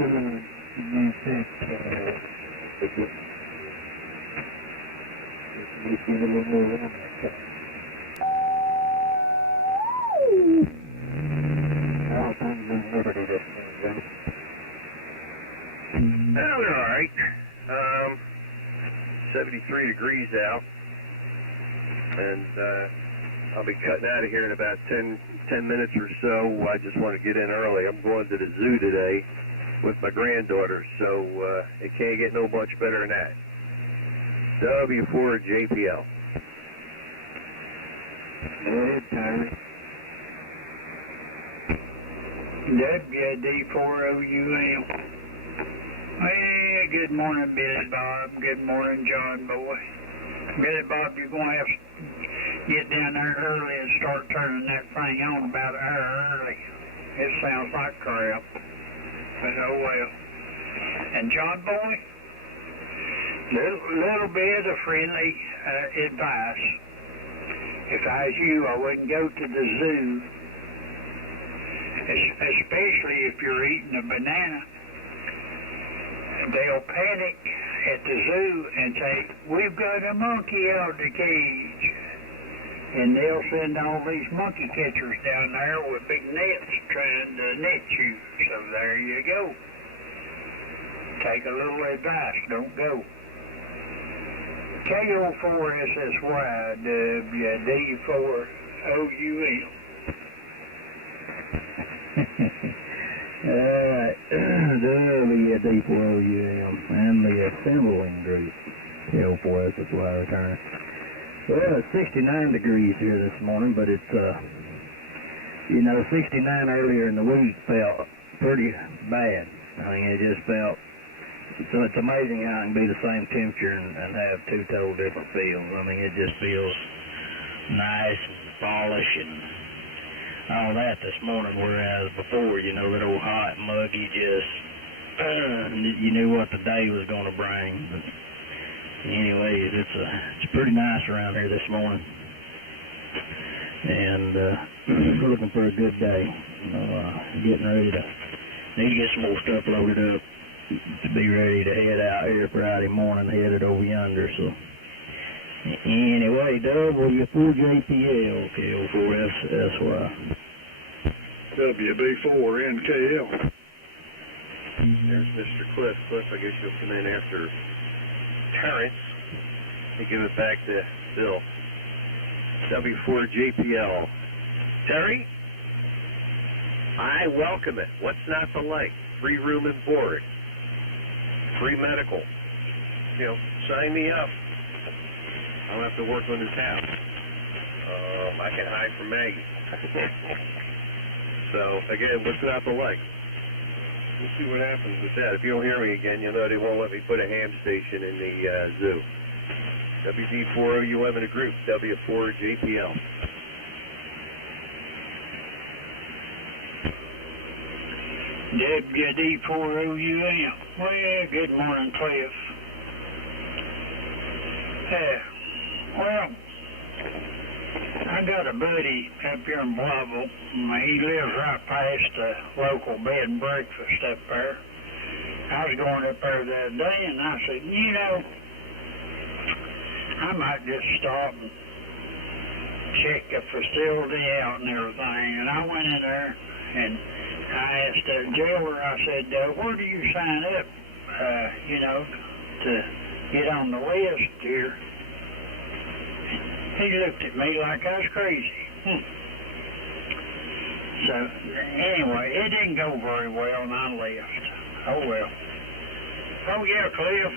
Well, they're all right. 73 degrees out, and I'll be cutting out of here in about 10 minutes or so. I just want to get in early. I'm going to the zoo today with my granddaughter, so it can't get no much better than that. W4JPL. WD4OUM. Well, good morning, Billy Bob. Good morning, John Boy. Billy Bob, you're going to have to get down there early and start turning that thing on about an hour early. It sounds like crap, but oh well. And John Boy, little bit of friendly advice. If I was you, I wouldn't go to the zoo, especially if you're eating a banana. They'll panic at the zoo and say, "We've got a monkey out of the cage." And they'll send all these monkey catchers down there with big nets trying to net you. So there you go. Take a little advice, don't go. KO4SSY, WD4OUM. Alright, WD4OUM and the assembling group, KO4SSY return. Well, it's 69 degrees here this morning, but it's, 69 earlier in the week felt pretty bad. I mean, it just felt, so it's amazing how it can be the same temperature and have two total different feels. I mean, it just feels nice and fallish and all that this morning, whereas before, that old hot and muggy just, you knew what the day was going to bring. But anyways, it's pretty nice around here this morning, and we're looking for a good day. Getting ready to need to get some more stuff loaded up to be ready to head out here Friday morning, headed over yonder. So anyway, W4JPL, KO4SSY. WB4NKL. There's Mr. Cliff. Cliff, I guess you'll come in after Terrence and give it back to Bill. W4JPL. Terry? I welcome it. What's not to like? Free room and board. Free medical. Sign me up. I don't have to work on this house. I can hide from Maggie. So, again, what's not to like? We'll see what happens with that. If you don't hear me again, you'll know they won't let me put a ham station in the zoo. WD4OUM in a group, W4JPL. WD4OUM. Well, good morning, Cliff. Well, I got a buddy up here in Blytheville. He lives right past the local bed and breakfast up there. I was going up there the other day, and I said, I might just stop and check the facility out and everything. And I went in there, and I asked the jailer, I said, where do you sign up, to get on the list here? He looked at me like I was crazy. So, anyway, it didn't go very well, and I left. Oh, well. Oh, yeah, Cliff,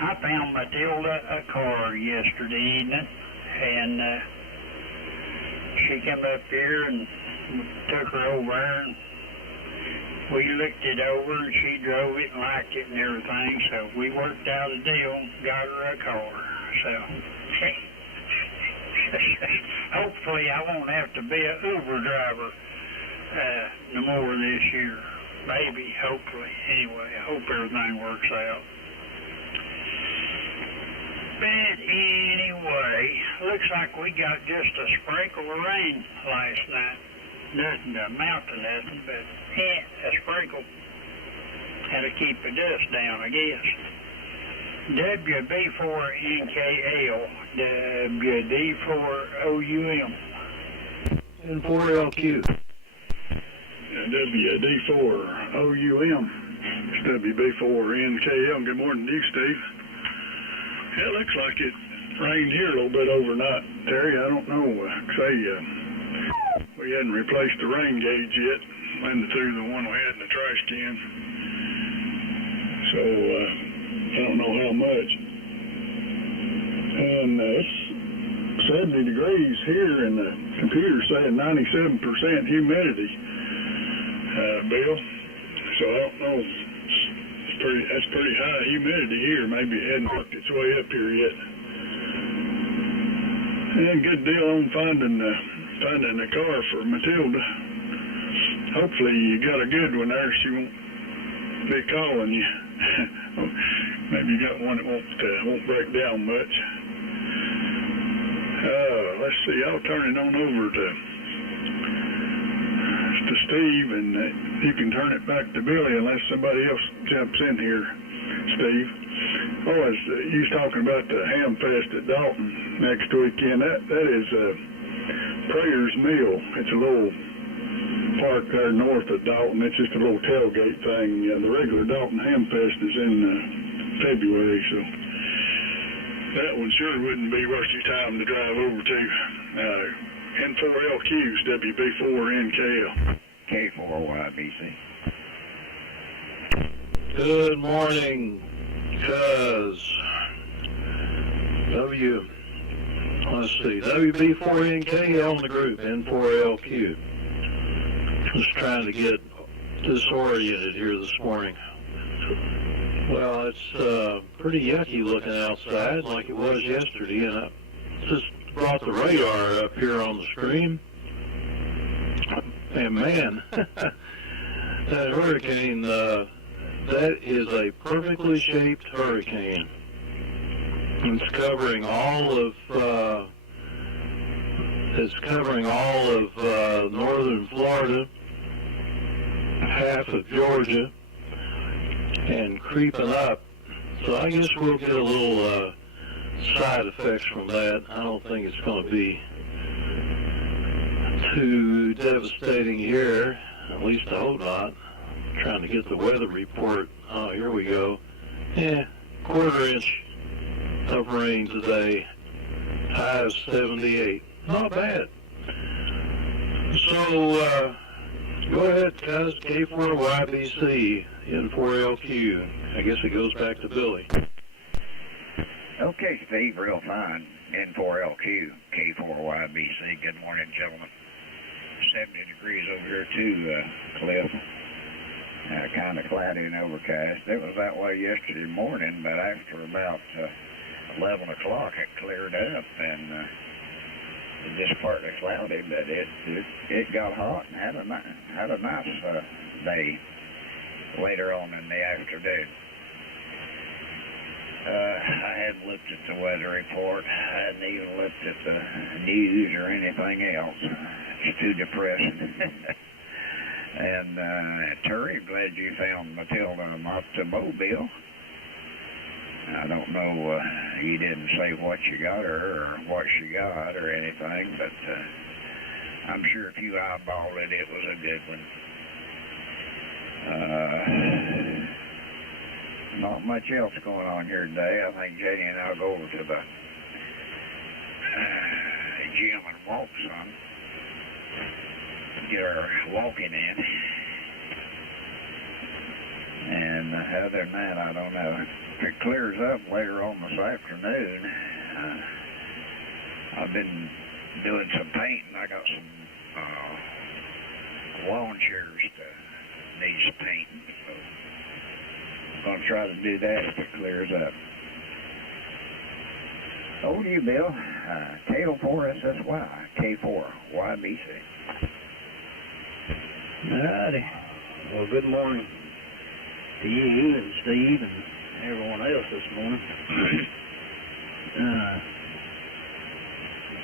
I found Matilda a car yesterday evening, and she came up here and took her over there, and we looked it over, and she drove it and liked it and everything, so we worked out a deal, got her a car. So, hopefully I won't have to be an Uber driver no more this year. Maybe, hopefully. Anyway, I hope everything works out. But anyway, looks like we got just a sprinkle of rain last night. Nothing to amount to nothing, but sprinkle. Had to keep the dust down, I guess. WB4NKL, WD4OUM. N4LQ. WD4OUM. It's WB4NKL. Good morning to you, Steve. Yeah, it looks like it rained here a little bit overnight, Terry. I don't know. We hadn't replaced the rain gauge yet. Went through the one we had in the trash can. So, I don't know how much. And it's 70 degrees here, and the computer's saying 97% humidity, Bill. So I don't know. That's pretty high humidity here. Maybe it hadn't worked its way up here yet. And good deal on finding the car for Matilda. Hopefully you got a good one there. She won't be calling you. Maybe you got one that won't break down much. Let's see. I'll turn it on over to Steve, and you can turn it back to Billy unless somebody else jumps in here, Steve. Oh, as you was talking about the Ham Fest at Dalton next weekend, that is Prayer's Mill. It's a little park there north of Dalton. It's just a little tailgate thing. The regular Dalton Ham Fest is in February, so that one sure wouldn't be worth your time to drive over to. N4LQ's WB4NKL. K4YBC. Good morning, cuz. Let's see, WB4NKL in the group, N4LQ. Just trying to get disoriented here this morning. Well, it's pretty yucky looking outside like it was yesterday, and I just brought the radar up here on the screen. And man, that hurricane, that is a perfectly shaped hurricane. It's covering all of northern Florida, half of Georgia, and creeping up. So I guess we'll get a little side effects from that. I don't think it's going to be too devastating here. At least I hope not. I'm trying to get the weather report. Oh, here we go. Yeah, quarter inch of rain today. High of 78. Not bad. So, go ahead, guys. K4YBC, N4LQ. I guess it goes back to Billy. Okay, Steve, real fine. N4LQ, K4YBC. Good morning, gentlemen. 70 degrees over here too, Cliff. Kind of cloudy and overcast. It was that way yesterday morning, but after about 11 o'clock it cleared up, and it just partly cloudy, but it got hot and had a nice day later on in the afternoon. I hadn't looked at the weather report. I hadn't even looked at the news or anything else. It's too depressing. And Terry, glad you found Matilda Mobile. I don't know, you didn't say what you got her or what she got or anything, but I'm sure if you eyeballed it, it was a good one. Not much else going on here today. I think Jenny and I'll go over to the gym and walk some. Get our walking in. And other than that, I don't know. If it clears up later on this afternoon, I've been doing some painting. I got some lawn chairs that need some painting. So I'm going to try to do that if it clears up. Over to you, Bill. K4SSY, K4YBC. Alrighty. Well, good morning to you and Steve and everyone else this morning.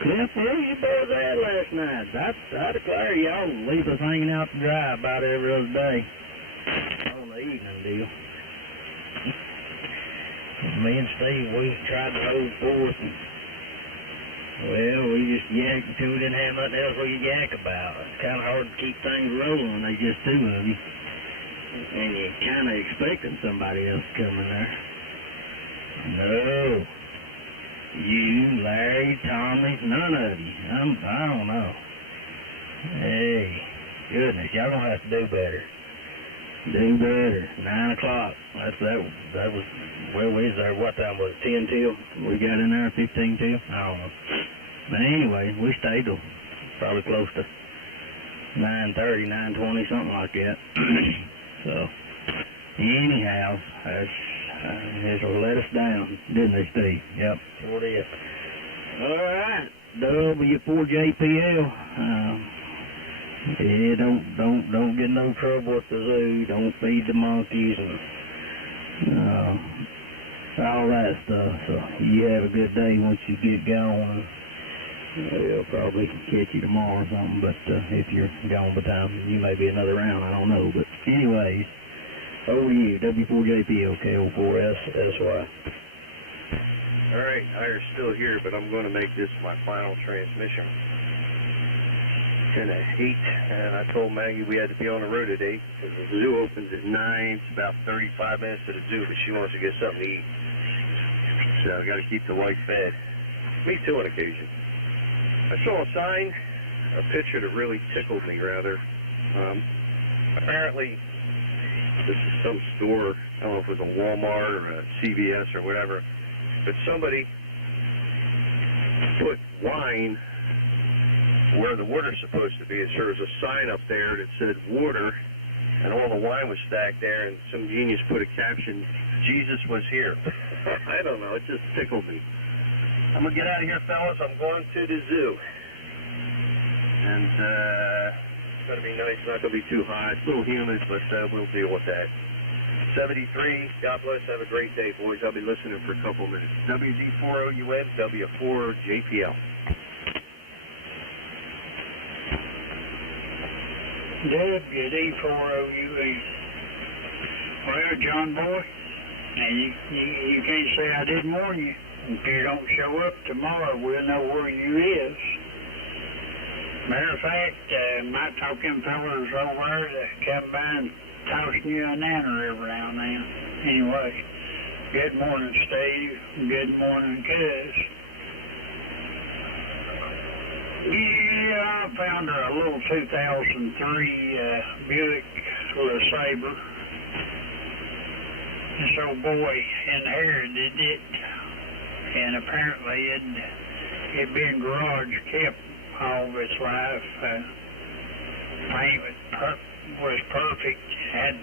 Cliff, where you boys at last night? I declare y'all leave us hanging out to dry about every other day. on the evening deal. Me and Steve, we tried to hold forth, and well, we just yanked until we didn't have nothing else we could yak about. It's kind of hard to keep things rolling when they just two of you, and you're kind of expecting somebody else to come in there. No, you, Larry, Tommy, none of you. I don't know. Hey, goodness, y'all gonna have to do better. Do better. 9 o'clock. That was, well, we was there, what time was it, 10 till? We got in there 15 till? I don't know. But anyway, we stayed till probably close to 9:30, 9:20, something like that. So, anyhow, that's let us down, didn't they, Steve? Yep, sure did. All right, W4JPL. Yeah, don't get no trouble at the zoo. Don't feed the monkeys and all that stuff. So you have a good day once you get going. We'll probably catch you tomorrow or something. But if you're gone by the time, you may be another round. I don't know. But anyways, OU W4JPL KO4SSY. All right, Ira's still here, but I'm going to make this my final transmission. 10 to 8, and I told Maggie we had to be on the road at 8 because the zoo opens at 9. It's about 35 minutes to the zoo, but she wants to get something to eat. So I got to keep the wife fed. Me too on occasion. I saw a sign, a picture that really tickled me rather. Apparently, this is some store, I don't know if it was a Walmart or a CVS or whatever, but somebody put wine where the water's supposed to be. There was a sign up there that said water, and all the wine was stacked there, and some genius put a caption, Jesus was here. I don't know, it just tickled me. I'm going to get out of here, fellas. I'm going to the zoo. And it's going to be nice. It's not going to be too hot. It's a little humid, but we'll deal with that. 73, God bless. Have a great day, boys. I'll be listening for a couple minutes. WD4OUN, W4JPL. WD4OUN. Well, John boy, and you can't say I didn't warn you. If you don't show up tomorrow, we'll know where you is. Matter of fact, might talk them fellas over there to come by and toss you a nanner every now and then. Anyway, good morning, Steve. Good morning, Cuz. Yeah, I found a little 2003 Buick LeSabre. This old boy inherited it, and apparently it'd been garage kept all of its life. Paint was perfect. Had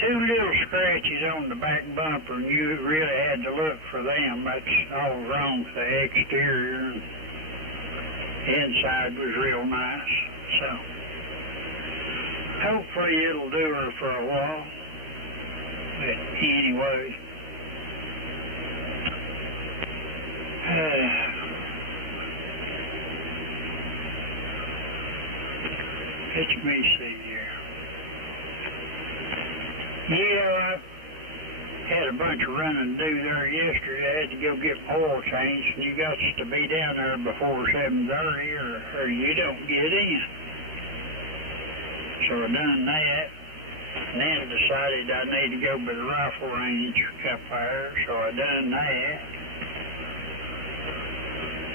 two little scratches on the back bumper, and you really had to look for them. That's all wrong with the exterior. Inside was real nice. So hopefully it'll do her for a while. But anyway, let me see here. Yeah, I had a bunch of running to do there yesterday. I had to go get my oil changed, and you got to be down there before 7:30 or you don't get in. So I done that, and then decided I need to go by the rifle range up there, so I done that.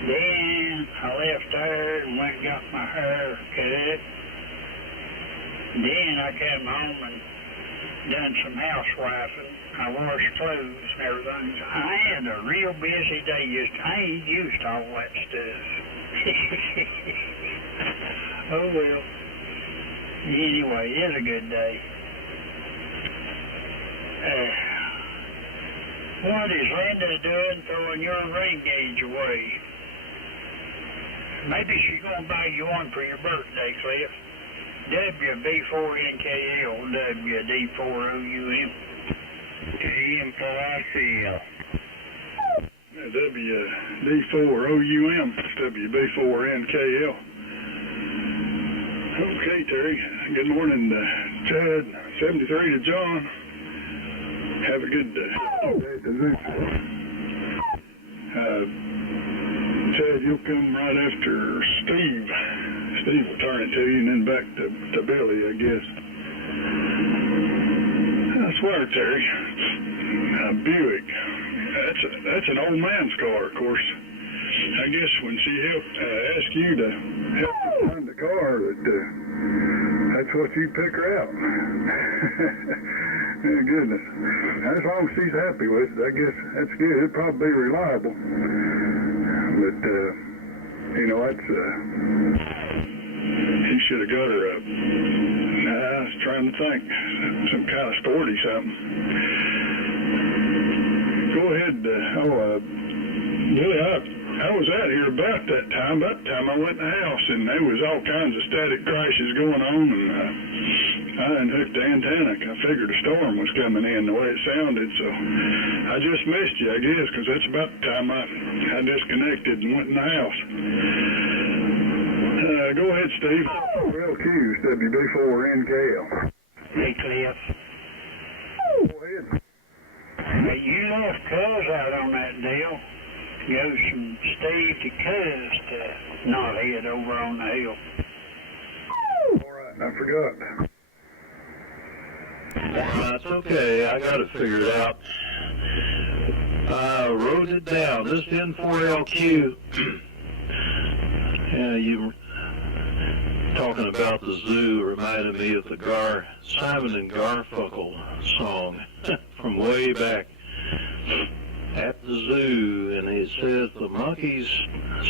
Then I left there and went and got my hair cut. Then I came home and done some housewifing. I washed clothes and everything. I had a real busy day. I ain't used to all that stuff. Oh well. Anyway, it's a good day. What is Linda doing throwing your rain gauge away? Maybe she's going to buy you one for your birthday, Cliff. WB4NKL, WD4OUM. KM4ICL. WD4OUM, WB4NKL. Okay, Terry. Good morning, Chad. 73 to John. Have a good day at the zoo. Chad, you'll come right after Steve. Steve will turn it to you and then back to Billy, I guess. I swear, Terry. Buick. That's an old man's car, of course. I guess when she asked you to help her find the car, that's what you pick her out. Goodness. As long as she's happy with it, I guess that's good. It'll probably be reliable. But, that's, he should have got her I was trying to think, some kind of sporty something. Go ahead. Billy, I was out here about that time I went in the house, and there was all kinds of static crashes going on, and I unhooked the antenna. I figured a storm was coming in the way it sounded, so I just missed you, I guess, because that's about the time I disconnected and went in the house. Go ahead, Steve. LQ's WB4NKL. Hey, Cliff. Go ahead. Hey, you left Cuz out on that deal. Goes from Steve to Cuz to Knothead over on the hill. All right, I forgot. That's okay. I got it figured out. Wrote it down. This N4LQ. Yeah, you talking about the zoo reminded me of the Simon and Garfunkel song from way back at the zoo, and it says the monkeys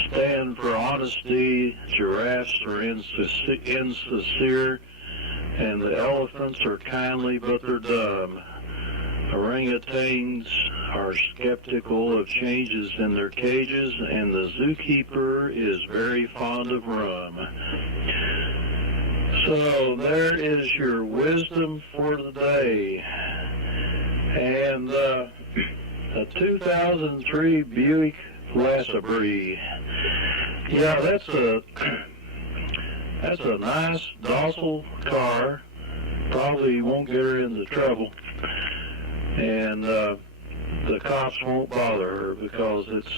stand for honesty, giraffes are insincere, and the elephants are kindly but they're dumb. Orangutans are skeptical of changes in their cages, and the zookeeper is very fond of rum. So there is your wisdom for the day. And a 2003 Buick LeSabre. Yeah, that's a nice, docile car. Probably won't get her into trouble. And the cops won't bother her because it's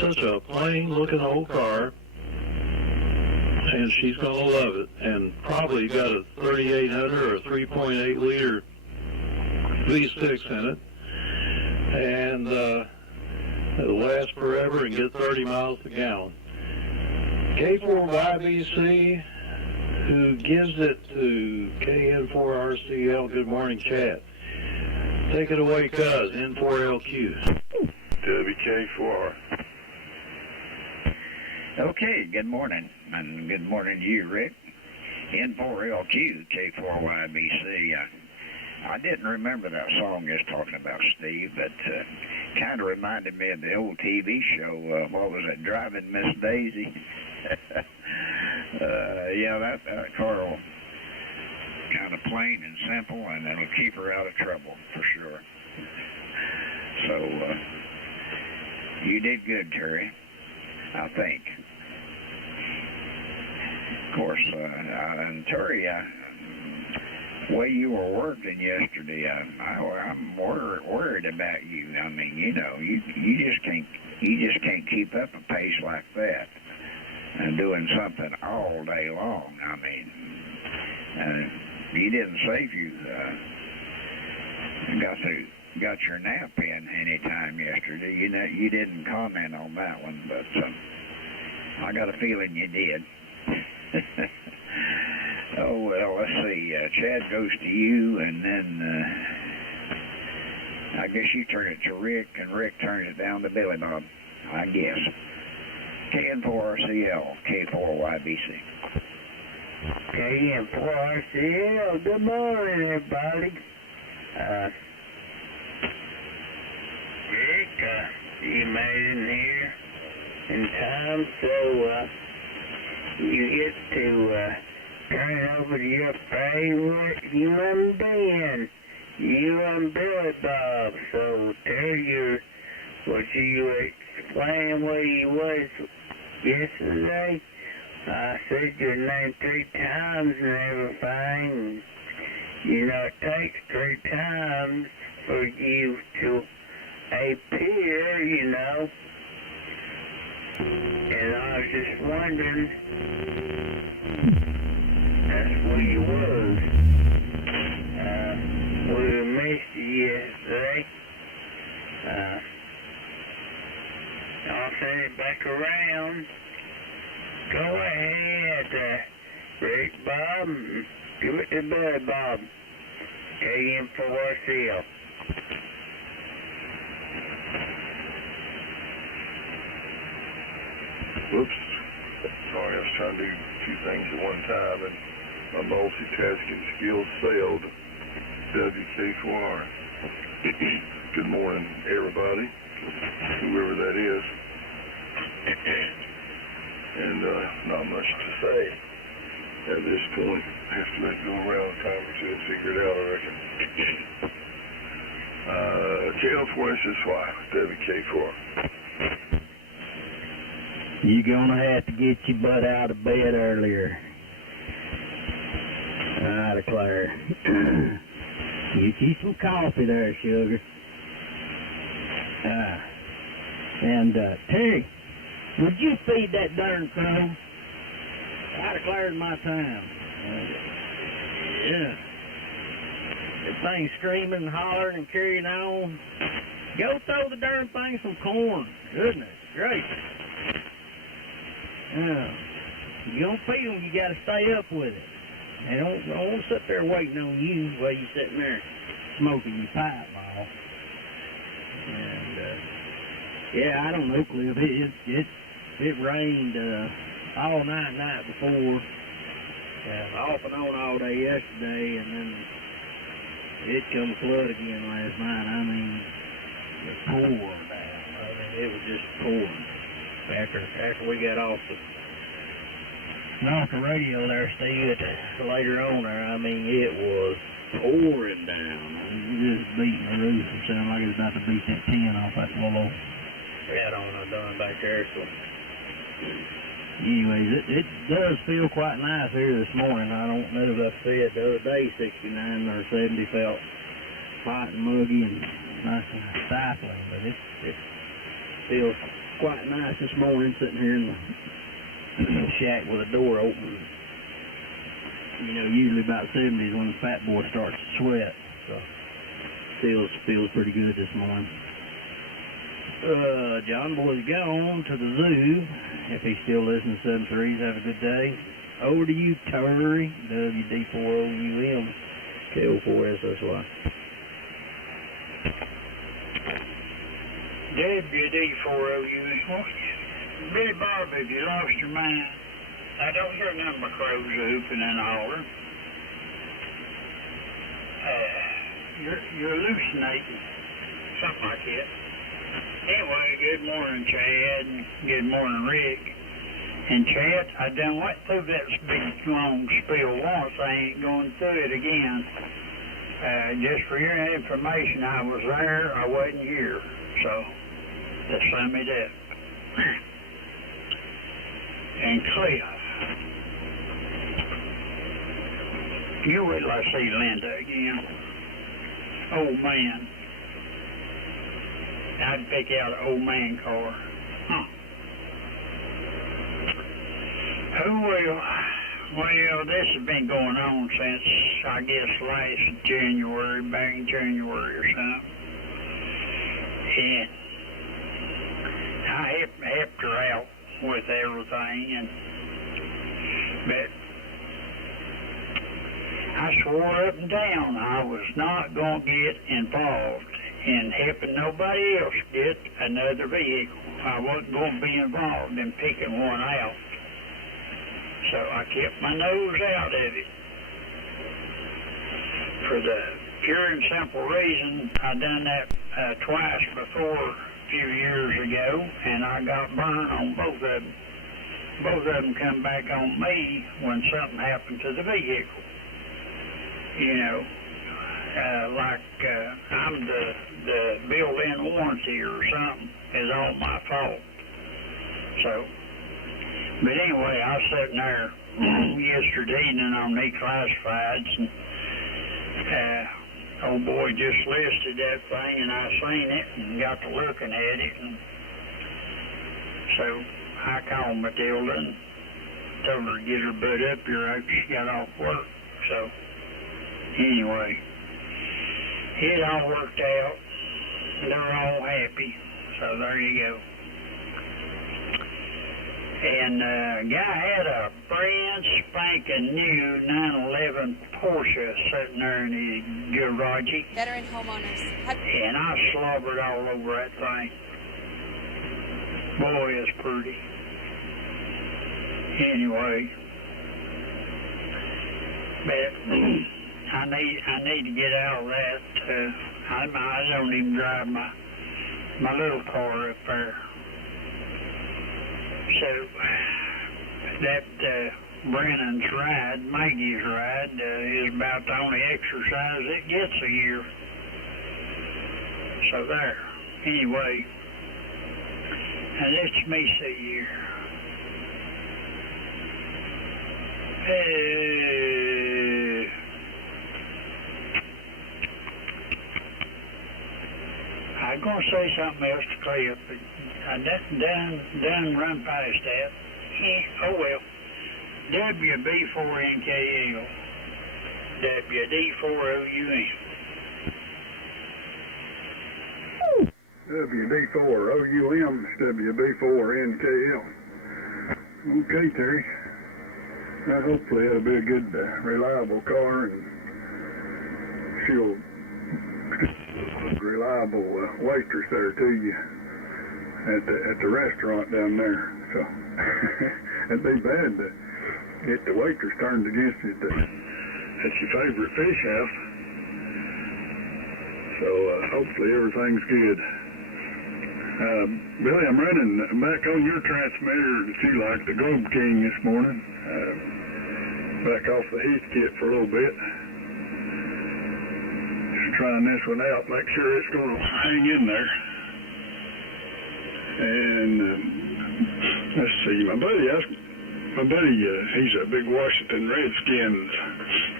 such a plain-looking old car, and she's going to love it. And probably got a 3800 or a 3.8 liter V6 in it, and it'll last forever and get 30 miles a gallon. K4YBC, who gives it to KN4RCL. Good morning, chat. Take it away, cuz. N4LQ. WK4R. Okay, good morning, and good morning to you, Rick. N4LQ, K4YBC. I didn't remember that song you was talking about, Steve, but kind of reminded me of the old TV show, what was it, Driving Miss Daisy? Yeah, that car will kind of plain and simple, and it'll keep her out of trouble, for sure. So, you did good, Terry, I think. Of course, and Terry, the way you were working yesterday, I'm worried about you. I mean, you just can't keep up a pace like that and doing something all day long. I mean, you didn't say if you got your nap in any time yesterday. You didn't comment on that one, but I got a feeling you did. Oh, well, let's see. Chad goes to you, and then I guess you turn it to Rick, and Rick turns it down to Billy Bob, I guess. KN4RCL, K4YBC. KN4RCL, good morning, everybody. Rick, you made it in here in time, so you get to turn it over to your favorite human being, you and Billy Bob. So tell you what you explain where you was yesterday. I said your name 3 times and everything. You know, it takes 3 times for you to appear, you know. And I was just wondering, that's where you was. We missed you yesterday. I'll send it back around. Go ahead, Rick Bob. Give it to Billy Bob. AM4CL. Whoops. Sorry, I was trying to do 2 things at one time, and my multitasking skills failed. WK4R. Good morning, everybody, whoever that is. And not much to say at this point. I have to let it go around a time or two and figure it out, I reckon. KL4SSY, WK4. You're gonna have to get your butt out of bed earlier. I declare. Get you some coffee there, sugar. And Terry, would you feed that darn crow? I declared my time. Yeah. That thing's screaming and hollering and carrying on. Go throw the darn thing some corn. Goodness gracious. You don't feed them, you got to stay up with it. They don't sit there waiting on you while you're sitting there smoking your pipe ball. And, yeah, I don't know, Cliff. It rained all night before. Off and on all day yesterday, and then it come flood again last night. I mean, it poured down. I mean, it was just pouring. After we got off the radio there, Steve, later on there, I mean, it was pouring down. It was just beating the roof. It sounded like it was about to beat that tin off that willow. Right on the done back there, so. Anyways, it does feel quite nice here this morning. I don't know if I said the other day 69 or 70 felt hot and muggy and nice and stifling, but it feels quite nice this morning sitting here in the shack with the door open. You know, usually about 70s when the fat boy starts to sweat, so feels pretty good this morning. John Boy's gone to the zoo. If he's still listening to 7.3s, have a good day. Over to you, Terry. WD4OUM, KO4SSY. WD4OUM. Billy Bob, have you lost your mind? I don't hear none but crows whooping and hollering. You're hallucinating. Something like that. Anyway, good morning, Chad, and good morning, Rick. And Chad, I done went through that big long spiel once. I ain't going through it again. Just for your information, I was there, I wasn't here. So, that sum it up. And Cliff, you wait till I see Linda again. Oh, man. I'd pick out an old man car. Oh, well, this has been going on since, I guess, last January, back in January or something. And I helped her out with everything, but I swore up and down I was not going to get involved in helping nobody else get another vehicle. I wasn't going to be involved in picking one out. So I kept my nose out of it. For the pure and simple reason I done that twice before a few years ago, and I got burned on both of them. Both of them come back on me when something happened to the vehicle. You know, I'm the built-in warranty or something is all my fault. So But anyway, I was sitting there yesterday evening on the classifieds, and old boy just listed that thing, and I seen it and got to looking at it, and so I called Matilda and told her to get her butt up here after she got off work. So anyway, it all worked out. They're all happy. So there you go. And guy had a brand spanking new 911 Porsche sitting there in his garage. Veteran homeowners. And I slobbered all over that thing. Boy, it's pretty. Anyway, but I need to get out of that. I don't even drive my little car up there. So that Brennan's ride, Maggie's ride, is about the only exercise it gets a year. So there. Anyway, now let's me see here. I'm going to say something else to Cliff, but I done run past that. Oh well. WB4NKL. WD4OUM. WD4OUM, WB4NKL. Okay, Terry. Hopefully it'll be a good, reliable car, and she'll reliable waitress there to you at the restaurant down there. So it'd be bad to get the waitress turned against you at your favorite fish house. So hopefully everything's good. Billy, I'm running back on your transmitter that you like, the Globe King, this morning. Back off the Heath kit for a little bit. Just trying this one out, make sure it's going to hang in there. And let's see, my buddy, he's a big Washington Redskins,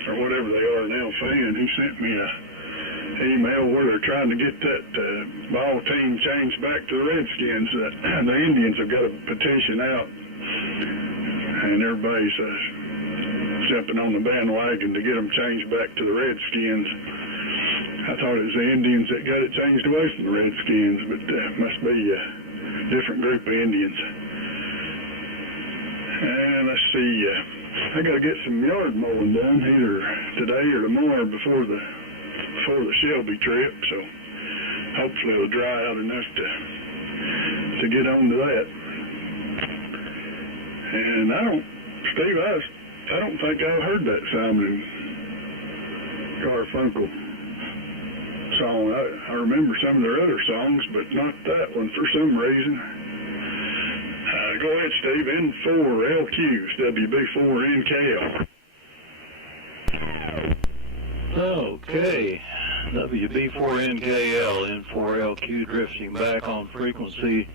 or whatever they are now, fan. He sent me a email where they're trying to get that ball team changed back to the Redskins. The Indians have got a petition out, and everybody's jumping on the bandwagon to get them changed back to the Redskins. I thought it was the Indians that got it changed away from the Redskins, but must be a different group of Indians. And let's see, I got to get some yard mowing done either today or tomorrow before the Shelby trip, so hopefully it'll dry out enough to get on to that. And Steve, I don't think I've heard that Simon and Garfunkel song. I remember some of their other songs, but not that one for some reason. Go ahead, Steve. N4LQs, WB4NKL. Okay, WB4NKL, N4LQ drifting back on frequency,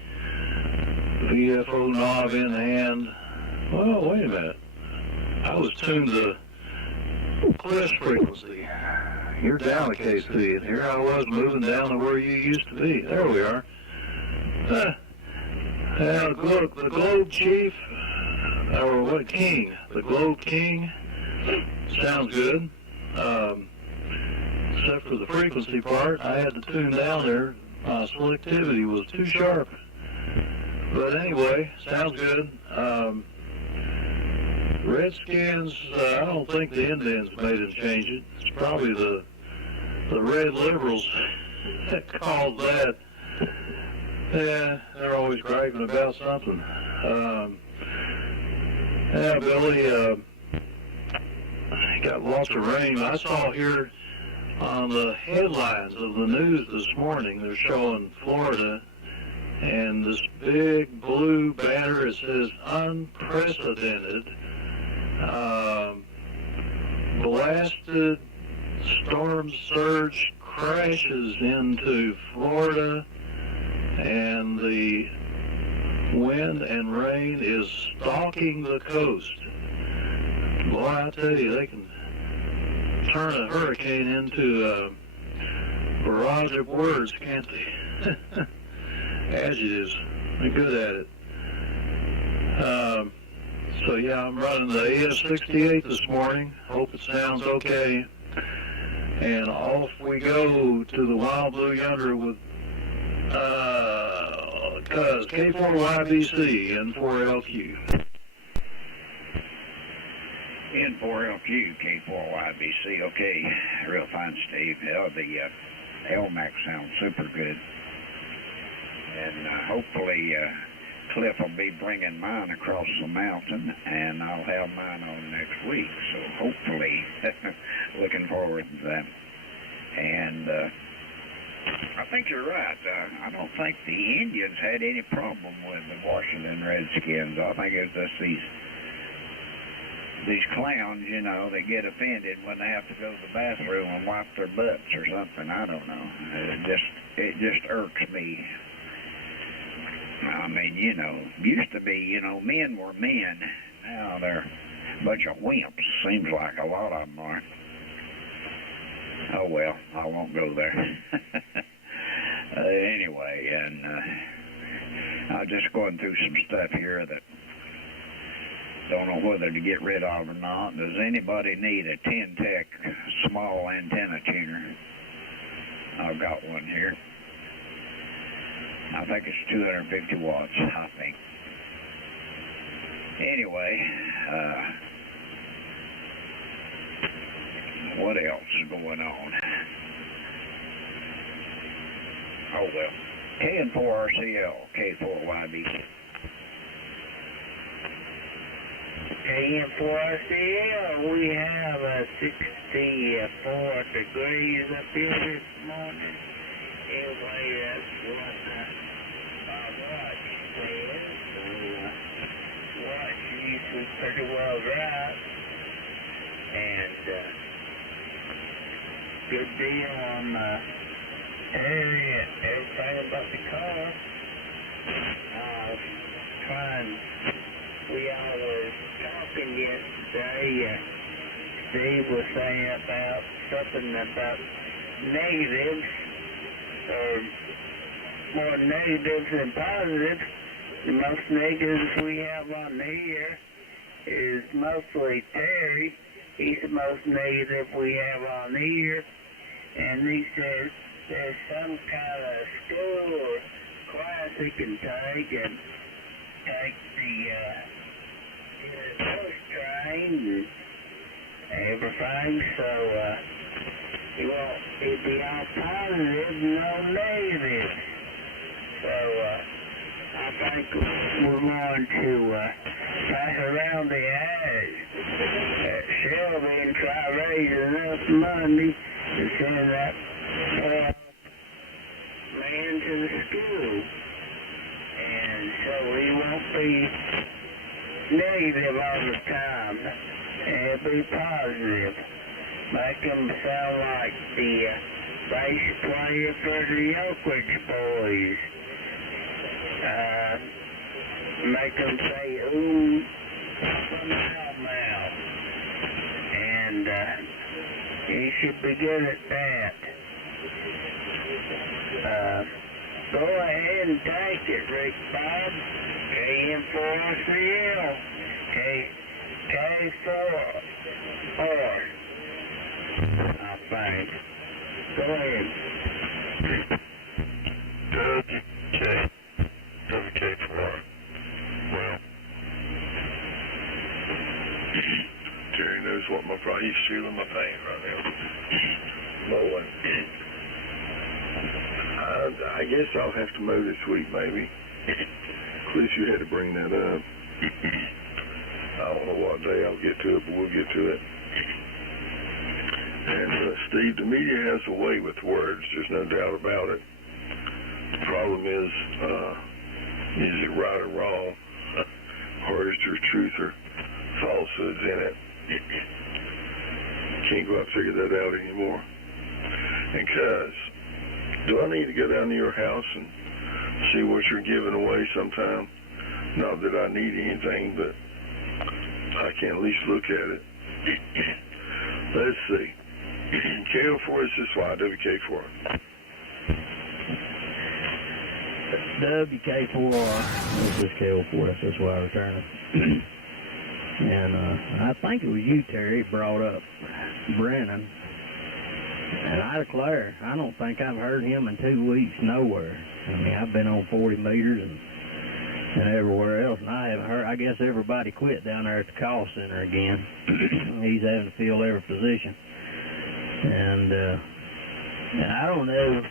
VFO knob in hand. Well, wait a minute. I was tuned to Cliff's frequency. You're down a KC, and here I was moving down to where you used to be. There we are. The Globe Chief, or what, King? The Globe King. Sounds good. Except for the frequency part, I had to tune down there. My selectivity was too sharp. But anyway, sounds good. Redskins, I don't think the Indians made him change it. It's probably the red liberals that caused that. Yeah, they're always griping about something. Yeah, Billy, got lots of rain. I saw here on the headlines of the news this morning, they're showing Florida and this big blue banner. It says unprecedented, blasted storm surge crashes into Florida, and the wind and rain is stalking the coast. Boy, I tell you, they can turn a hurricane into a barrage of words, can't they? Adjectives. They're good at it. So yeah, I'm running the AS68 this morning. Hope it sounds okay. And off we go to the Wild Blue Yonder with K4YBC and 4LQ. N4LQ, K4YBC. Okay, real fine, Steve. Hell, the LMAX sounds super good. And hopefully Cliff will be bringing mine across the mountain, and I'll have mine on next week. So hopefully, looking forward to that. And I think you're right. I don't think the Indians had any problem with the Washington Redskins. I think it's just these clowns, you know, they get offended when they have to go to the bathroom and wipe their butts or something. I don't know. It just irks me. I mean, you know, used to be, you know, men were men. Now they're a bunch of wimps. Seems like a lot of them are. Oh, well, I won't go there. Anyway, and I'm just going through some stuff here that don't know whether to get rid of or not. Does anybody need a 10-tech small antenna tuner? I've got one here. I think it's 250 watts, I think. Anyway, what else is going on? Oh, well. KN4RCL, K4YB. KN4RCL, we have 64 degrees up here this morning. Anyway, that's what my watch says. So, watch usually pretty well right. And, good deal on everything about the car. We all was talking yesterday. Steve was saying about something about negatives, or more negatives than positives. The most negatives we have on here is mostly Terry. He's the most negative we have on here. And he says there's some kind of school or class he can take and take the bus train and everything. So it'd be all positive, no negative. So I think we're going to pass around the ash at Shelby and try raising enough money to send that man to the school. And so he won't be negative all the time. It'll be positive. Make him sound like the bass player for the Oak Ridge Boys. Make them say, ooh, mouth. And he should be good at that. Go ahead and take it, Rick Bob. KN4RCL. K4R. I think. Go ahead. WK4R. Well, Terry knows what he's feeling my pain right now. Boy. I guess I'll have to mow this week, maybe. Cliff, you had to bring that up. I don't know what day I'll get to it, but we'll get to it. And Steve, the media has a way with words. There's no doubt about it. The problem is it right or wrong? Or is there truth or falsehoods in it? Can't go out and figure that out anymore. And cuz, do I need to go down to your house and see what you're giving away sometime? Not that I need anything, but I can at least look at it. Let's see. KO4 SSY, WK4. WK4R. This is KO4 SSY returning. And I think it was you, Terry, brought up Brennan. And I declare, I don't think I've heard him in 2 weeks nowhere. I mean, I've been on 40 meters and everywhere else, and I haven't heard. I guess everybody quit down there at the call center again. He's having to fill every position. And I don't know.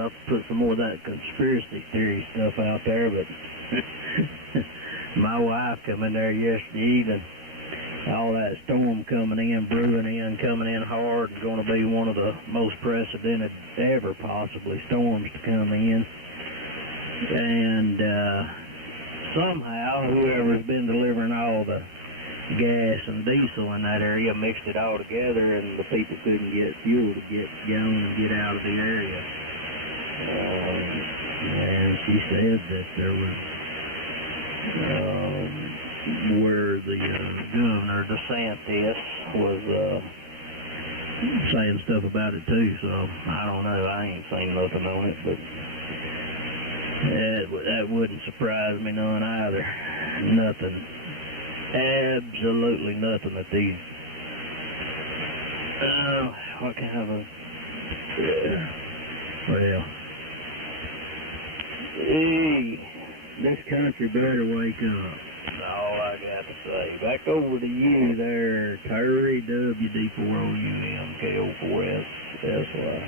I'll put some more of that conspiracy theory stuff out there, but my wife come in there yesterday evening. All that storm coming in, brewing in, coming in hard, and going to be one of the most precedented ever possibly storms to come in. And somehow whoever's been delivering all the gas and diesel in that area mixed it all together, and the people couldn't get fuel to get going and get out of the area. And she said that there was where the governor DeSantis was saying stuff about it too. So I don't know. I ain't seen nothing on it, but that wouldn't surprise me none either. Nothing. Absolutely nothing that these, what kind of a, well, this country better wake up. That's all I got to say. Back over to you there, Terry, WD4OUM, KO4SSY.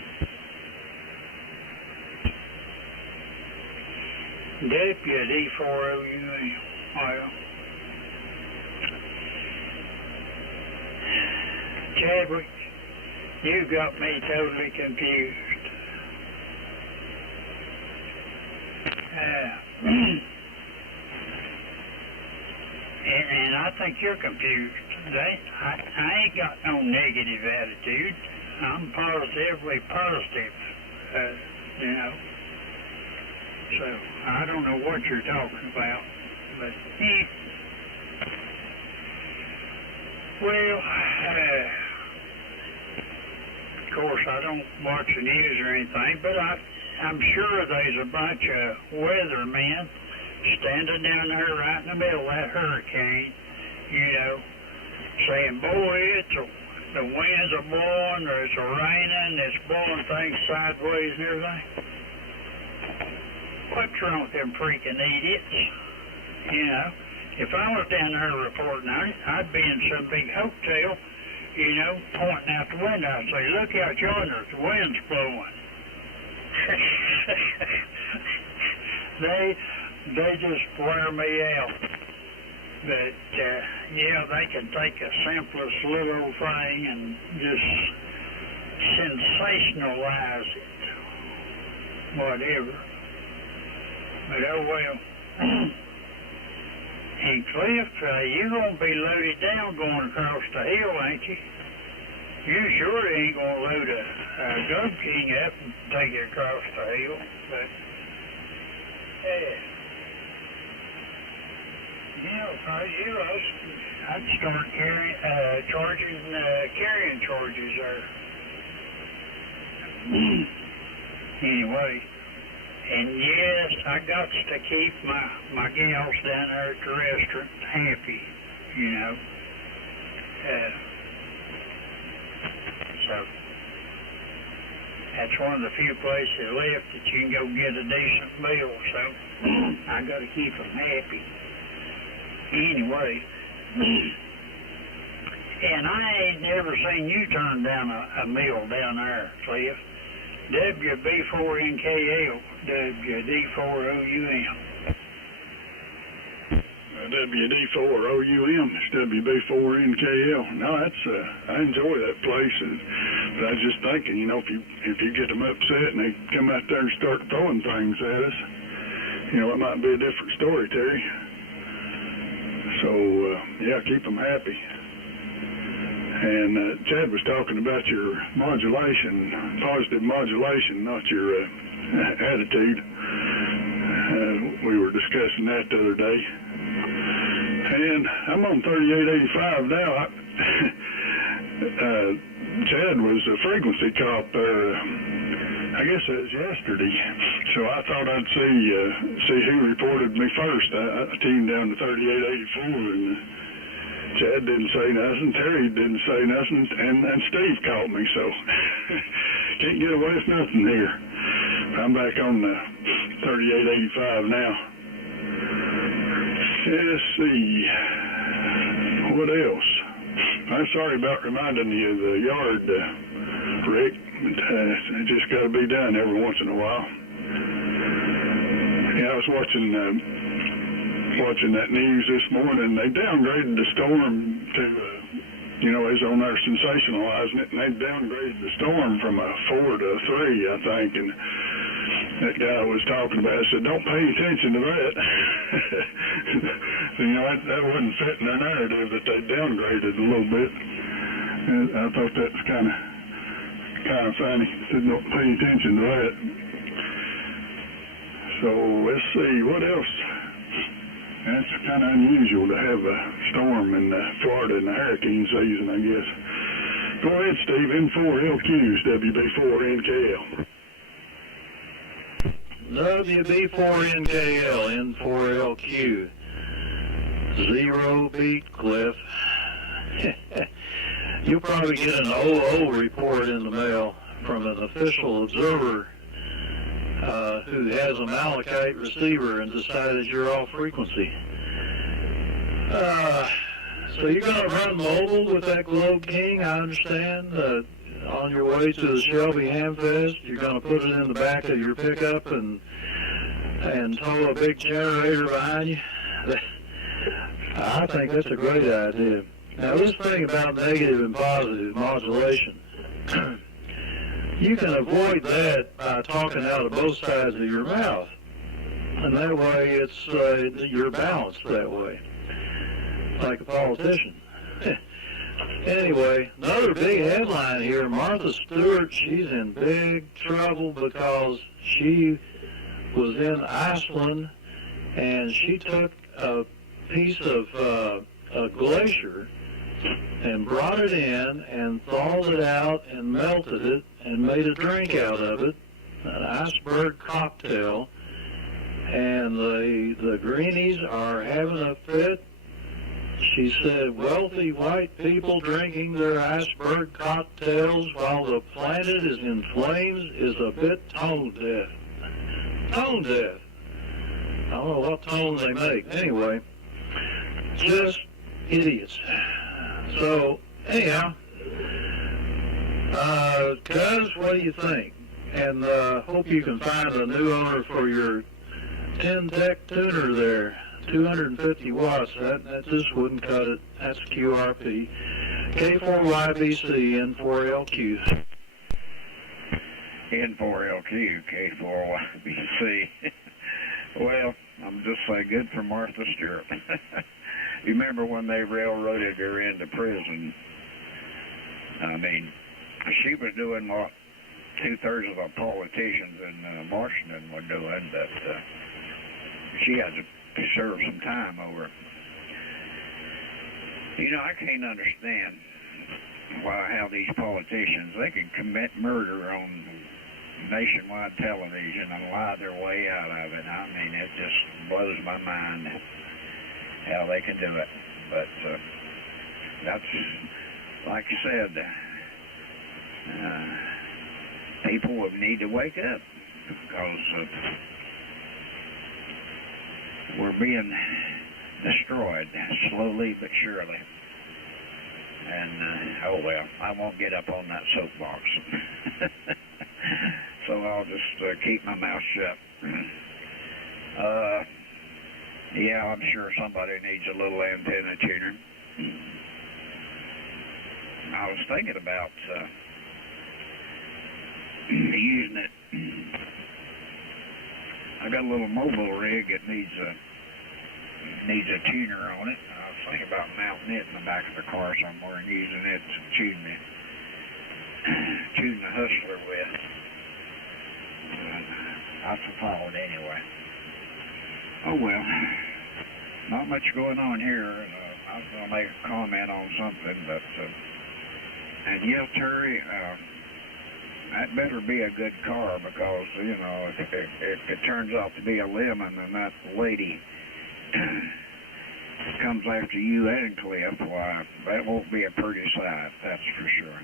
WD4OUM. Well, Chadwick, you got me totally confused. And I think you're confused. I ain't got no negative attitude. I'm positively positive, you know. So I don't know what you're talking about, but well, of course I don't watch the news or anything, but I'm sure there's a bunch of weathermen standing down there right in the middle of that hurricane, you know, saying, boy, the winds are blowing, or it's raining, it's blowing things sideways and everything. What's wrong with them freaking idiots? You know, if I was down there reporting on it, I'd be in some big hotel, you know, pointing out the window. I'd say, look out yonder, the wind's blowing. They just wear me out. But, yeah, they can take a simplest little thing and just sensationalize it. Whatever. But, oh, well. And, Cliff, you're going to be loaded down going across the hill, ain't you? You sure ain't going to load a Gum King up and take it across the hill. But, yeah, if I was you, I'd start carrying charges there. Anyway, and yes, I got to keep my gals down there at the restaurant happy, you know. So that's one of the few places left that you can go get a decent meal. So I got to keep them happy. Anyway, and I ain't never seen you turn down a meal down there, Cliff. WB4NKL, WD4OUM. WD4OUM, it's WB4NKL. No, that's I enjoy that place. But I was just thinking, you know, if you get them upset and they come out there and start throwing things at us, you know, it might be a different story, Terry. So yeah, keep them happy. And Chad was talking about your modulation, positive modulation, not your attitude. We were discussing that the other day. And I'm on 3885 now. Chad was a frequency cop there. I guess it was yesterday. So I thought I'd see who reported me first. I tuned down to 3884, and Chad didn't say nothing. Terry didn't say nothing, and Steve called me. So can't get away with nothing here. I'm back on 3885 now. Let's see. What else? I'm sorry about reminding you of the yard, Rick. It just got to be done every once in a while. Yeah, I was watching that news this morning. They downgraded the storm to, it was on there sensationalizing it, and they downgraded the storm from a 4 to a 3, I think. And that guy was talking about it, said, don't pay attention to that. That wasn't fitting their narrative that they downgraded a little bit. And I thought that was kind of funny. Said, don't pay attention to that. So let's see, what else? That's kind of unusual to have a storm in Florida in the hurricane season, I guess. Go ahead, Steve. N4LQs, WB4NKL. WB4NKL, N4LQ. 0 beat, Cliff. You'll probably get an OO report in the mail from an official observer who has a Malachite receiver and decided you're off frequency. So you're going to run mobile with that Globe King, I understand, on your way to the Shelby Hamfest. You're going to put it in the back of your pickup and tow a big generator behind you. I think that's a great idea. Now, this thing about negative and positive modulation, you can avoid that by talking out of both sides of your mouth. And that way, you're balanced that way, like a politician. Anyway, another big headline here. Martha Stewart, she's in big trouble because she was in Iceland and she took a piece of a glacier and brought it in and thawed it out and melted it and made a drink out of it, an iceberg cocktail. And the greenies are having a fit. She said, wealthy white people drinking their iceberg cocktails while the planet is in flames is a bit tone deaf. Tone deaf. I don't know what tone they make. Anyway, just idiots. So, anyhow, Cuz, what do you think? And hope you can find a new owner for your 10-tech tuner there. 250 watts, that just wouldn't cut it. That's QRP. K4YBC, N4LQ. N4LQ, K4YBC. Well, I'm just say good for Martha Stewart. You remember when they railroaded her into prison? I mean, she was doing what 2/3 of the politicians in Washington were doing, but she had to serve some time over. I can't understand how these politicians, they can commit murder on nationwide television and lie their way out of it. I mean, it just blows my mind how they can do it. But that's, like you said, people would need to wake up because we're being destroyed slowly but surely. And, oh well, I won't get up on that soapbox. So I'll just keep my mouth shut. Yeah, I'm sure somebody needs a little antenna tuner. I was thinking about using it. I got a little mobile rig that needs a tuner on it. I was thinking about mounting it in the back of the car somewhere and using it to tune the hustler with. That's a thought anyway. Oh, well, not much going on here. I was going to make a comment on something, but, and yeah, Terry, that better be a good car because, you know, if it turns out to be a lemon and that lady comes after you and Cliff, why, that won't be a pretty sight, that's for sure.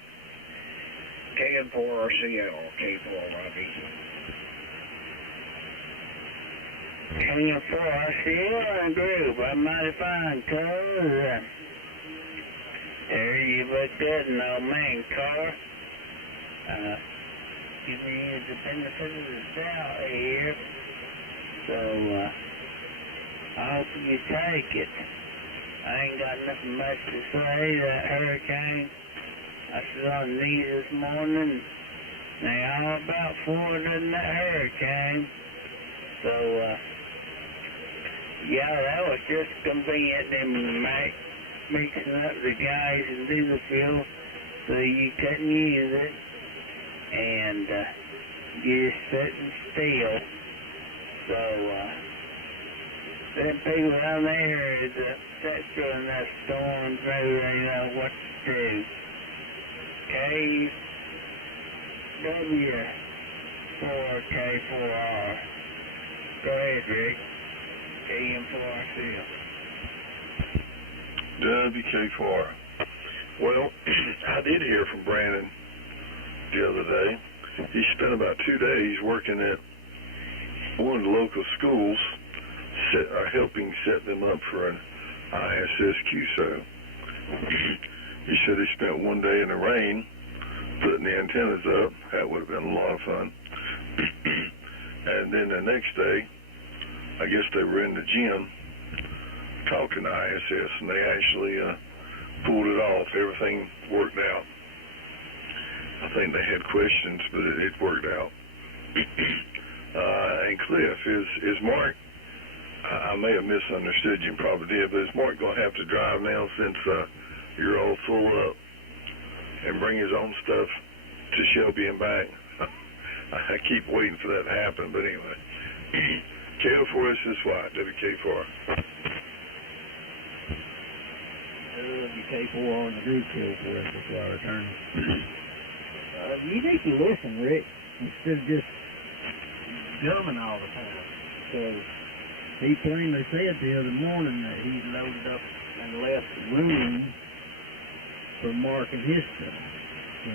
KN4RCL, K4YB. KN4RCL group, I'm mighty fine, cuz. There you looked at an old man car. Giving you the benefit of the doubt here. So, I hope you take it. I ain't got nothing much to say. That hurricane, I saw the news this morning. They all about forward in that hurricane. So, yeah, that was just convenient, them mixing up the guys and diesel fuel so you couldn't use it. And you're just sitting still. So, them people down there is upset during that storm through, they know what to do. KW4K4R. Go ahead, Rick. KM4RCL. WK4. Well, I did hear from Brandon the other day. He spent about 2 days working at one of the local schools, helping set them up for an ISS QSO. He said he spent 1 day in the rain putting the antennas up. That would have been a lot of fun. And then the next day, I guess they were in the gym talking to ISS, and they actually pulled it off. Everything worked out. I think they had questions, but it worked out. And Cliff, is Mark, I may have misunderstood you, probably did, but is Mark going to have to drive now since you're all full up and bring his own stuff to Shelby and back? I keep waiting for that to happen, but anyway. KO4S is what? WK4. WK4 on the group KO4S is why I return. You need to listen, Rick, instead of just gumming all the time. Because he plainly said the other morning that he loaded up and left room for Mark and his stuff. So,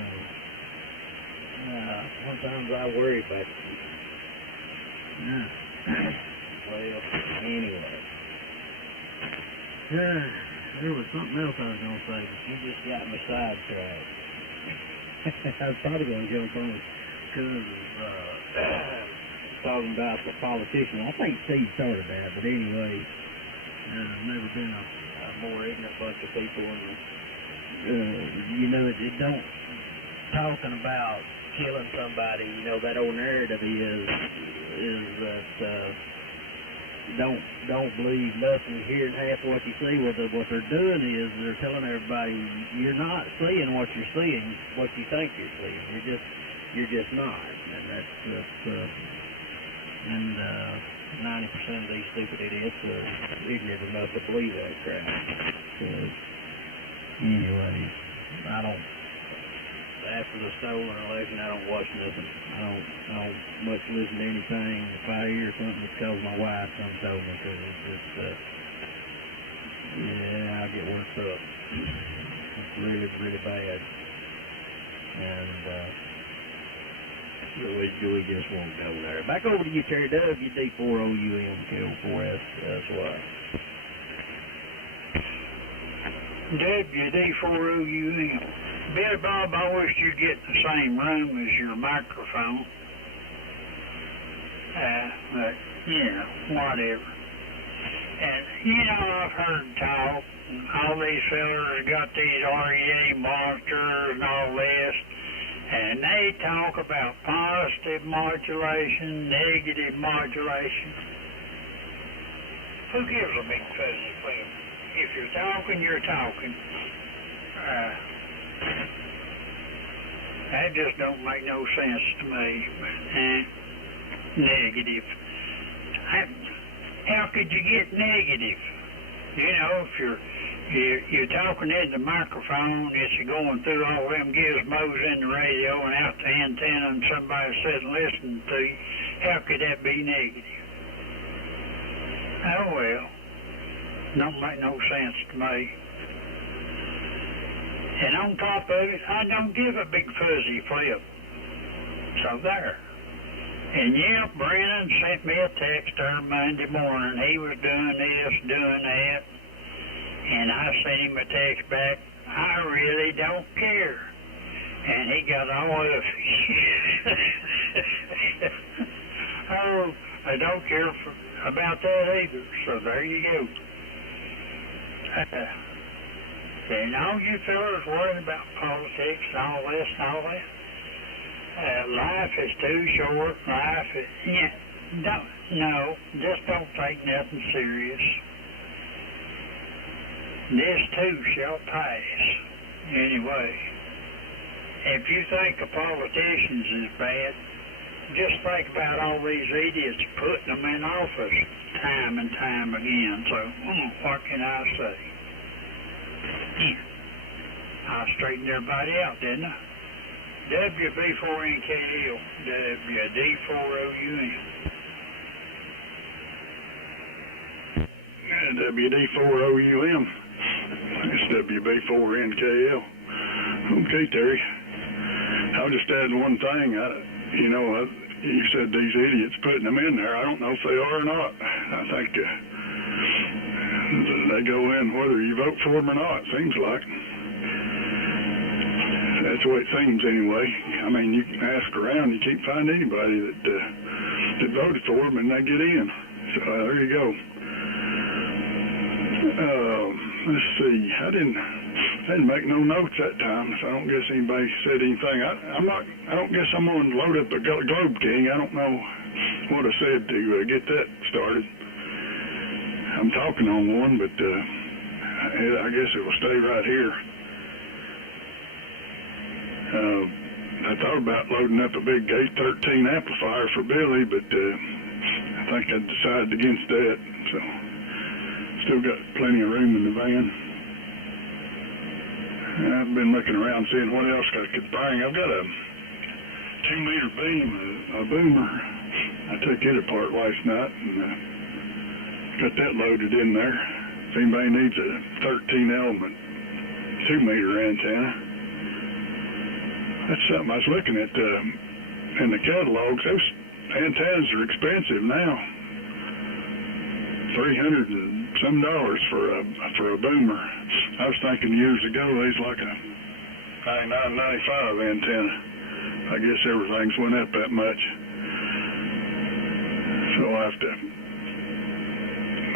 sometimes I worry about you. Well, anyway. There was something else I was going to say, but you just got me sidetracked. I was probably going to jump on because talking about the politician. I think Steve started that, but anyway, I've never been a more ignorant bunch of people. And, you know, it don't, talking about killing somebody, you know, that old narrative is that don't believe nothing, hear half what you see. What they're doing is they're telling everybody you're not seeing what you're seeing, what you think you're seeing. You're just not, and that's 90% of these stupid idiots are ignorant enough to believe that crap. So anyway, I don't. After the stolen election, I don't watch nothing. I don't much listen to anything. If I hear something, it's because my wife told me to. It's just, yeah, I get worked up. It's really, really bad. And we just won't go there. Back over to you, Terry. WD4OUM, KO4S, that's why. WD4OUM. Billy Bob, I wish you'd get in the same room as your microphone. But, you know, whatever. And, you know, I've heard talk, and all these fellers got these REA monsters and all this, and they talk about positive modulation, negative modulation. Who gives a big fuzzy flip? If you're talking, you're talking. That just don't make no sense to me. Negative. how could you get negative? You know, if you're talking in the microphone, it's going through all them gizmos in the radio and out the antenna, and somebody sitting listening to you. How could that be negative? Oh well, don't make no sense to me. And on top of it, I don't give a big fuzzy flip. So there. And yeah, Brennan sent me a text there Monday morning. He was doing this, doing that. And I sent him a text back, I really don't care. And he got all of oh, I don't care about that either. So there you go. And all you fellas worrying about politics and all this and all that. Life is too short. Life is, just don't take nothing serious. This too shall pass. Anyway, if you think a politicians is bad, just think about all these idiots putting them in office time and time again. So, what can I say? I straightened everybody out, didn't I? WB4NKL, WD4OUN. WD4OUM. It's WB4NKL. Okay, Terry. I'll just add one thing. You said these idiots putting them in there. I don't know if they are or not. I think they go in whether you vote for them or not, seems like. That's the way it seems anyway. I mean, you can ask around, you can't find anybody that voted for them and they get in. So there you go. Let's see. I didn't make no notes that time, so I don't guess anybody said anything. I don't guess I'm going to load up a Globe King. I don't know what I said to get that started. I'm talking on one, but I guess it will stay right here. I thought about loading up a big 813 amplifier for Billy, but I think I decided against that. So still got plenty of room in the van. I've been looking around seeing what else I could bring. I've got a 2-meter beam, a boomer. I took it apart last night and got that loaded in there. If anybody needs a 13-element 2-meter antenna, that's something I was looking at in the catalogs. Those antennas are expensive now. $300 and some for a boomer. I was thinking years ago they's like a $99.95 antenna. I guess everything's went up that much. So I'll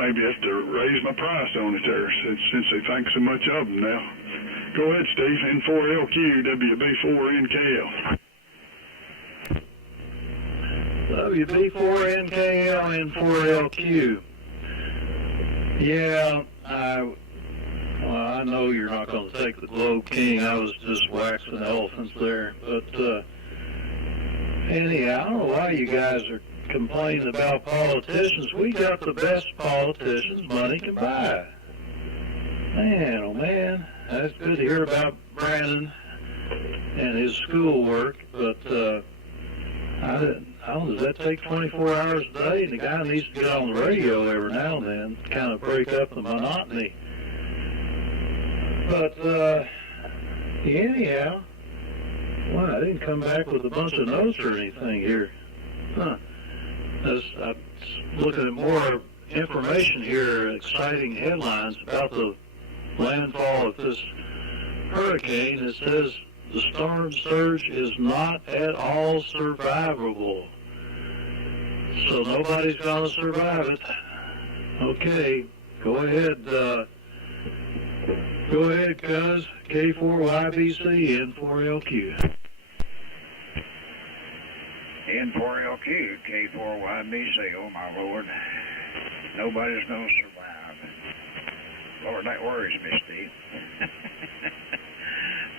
maybe have to raise my price on it there since they think so much of them now. Go ahead, Steve. N4LQ, WB4NKL. WB4NKL, N4LQ. Yeah, I know you're not going to take the Globe King. I was just waxing elephants there. But anyhow, I don't know why you guys are complaining about politicians. We got the best politicians money can buy. Man, oh man. That's good to hear about Brandon and his schoolwork, but I don't know, does that take 24 hours a day? And the guy needs to get on the radio every now and then to kind of break up the monotony. But anyhow, well, I didn't come back with a bunch of notes or anything here. I'm looking at more information here, exciting headlines about the landfall of this hurricane. It says the storm surge is not at all survivable. So nobody's going to survive it. Okay, go ahead, cuz. K4YBC, N4LQ. N4LQ, K4YBC, oh my Lord. Nobody's going to survive. Lord, that worries me, Steve.